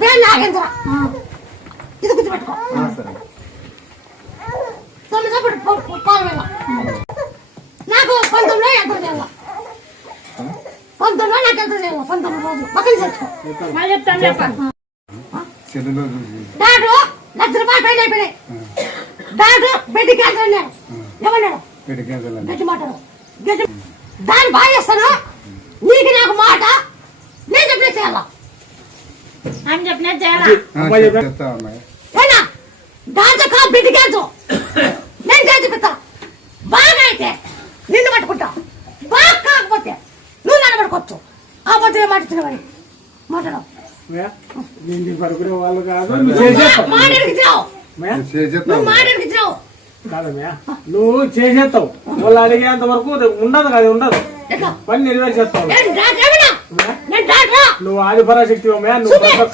పేరు నాగేంద్ర. ఇది గుర్తుపెట్టుకో. తొమ్మిది పాలవేళ నాకు 19 ఎంత చేయాల 19 నాకు ఎంత చేయాల 19 రోజులు పక్కన తెచ్చుకో. చెప్తాను చెప్పండి. డాడు ₹1,00,000 పైన అయిపోయినాయి. డాడు బెడ్డి క్యాన్సర్ అన్నాడు. ఏమన్నాడు? గట్టి మాట్లాడు. దాన్ని బాగా చేస్తాను. నీకు నాకు మాట నేను చెప్పిన చేయాల అని చెప్పిన చేయాలా దాంతో బిడ్డ క్యాన్సర్ నేను చేసి పెడతా. బాగా అయితే నిన్ను పట్టుకుంటా. బాగా కాకపోతే నువ్వు నన్ను పట్టుకోవచ్చు. కాకపోతే ఏం మాట్లాడుతున్నావని మాట్లాడవు. నువ్వు చేసేస్తావు. వాళ్ళు అడిగేంత వరకు ఉండదు కదా, ఉండదు పని నెరవేర్చేస్తావు. నువ్వు ఆదిపరాశక్తి నువ్వు